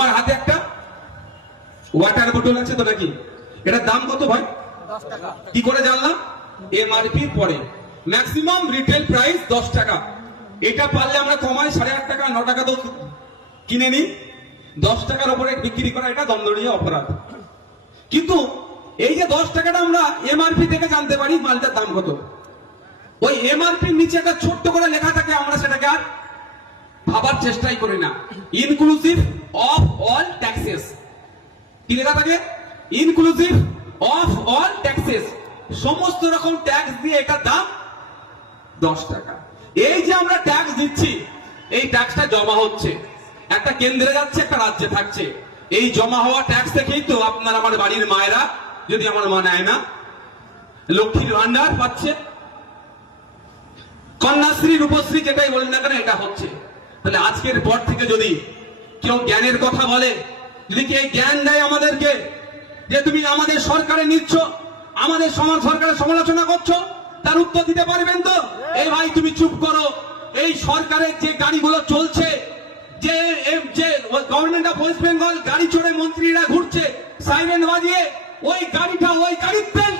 আমার হাতে একটা ওয়াটার বোতল আছে তো নাকি, এটার দাম কত ভাই? 10 টাকা। কি করে জানলাম? এমআরপি পরে ম্যাক্সিমাম রিটেল প্রাইস 10 টাকা। এটা পারলে আমরা কমাই 8.5 টাকা 9 টাকা তো কিনে নিই, 10 টাকার উপরে বিক্রি করা এটা দণ্ডনীয় অপরাধ। কিন্তু এই যে 10 টাকাটা আমরা এমআরপি থেকে জানতে পারি মালটার দাম কত, ওই এমআরপির নিচে একটা ছোট্ট করে লেখা থাকে, আমরা সেটাকে আর ভাবার চেষ্টাই করি না। Inclusive of all taxes. কি লেখা থাকে? ইনক্লুসিভ অফ অল ট্যাক্সেস, সমস্ত রকম ট্যাক্স দিয়ে এটার দাম 10 টাকা। এই যে আমরা ট্যাক্স দিচ্ছি, এই ট্যাক্সটা জমা হচ্ছে, একটা কেন্দ্রে যাচ্ছে, একটা রাজ্যে থাকছে। এই জমা হওয়া ট্যাক্স থেকেই তো আপনার আমার বাড়ির মায়েরা, যদি আমার মা নেয় না, লক্ষ্মীর ভান্ডার পাচ্ছে, কন্যাশ্রী রূপশ্রী যেটাই বলেন না কেন এটা হচ্ছে। তাহলে আজকের পর থেকে যদি কেউ জ্ঞানের কথা বলে, যদি কেউ জ্ঞান দেয় আমাদেরকে যে তুমি আমাদের সরকারে নিচ্ছ, আমাদের সরকারের সমালোচনা করছো, তার উত্তর দিতে পারবেন তো? এই ভাই তুমি চুপ করো। এই সরকারের যে গাড়িগুলো চলছে, যে গভর্নমেন্ট অফ ওয়েস্ট বেঙ্গল গাড়ি চড়ে মন্ত্রীরা ঘুরছে সাইরেন বাজিয়ে, ওই গাড়িটা ওই গাড়ির তেল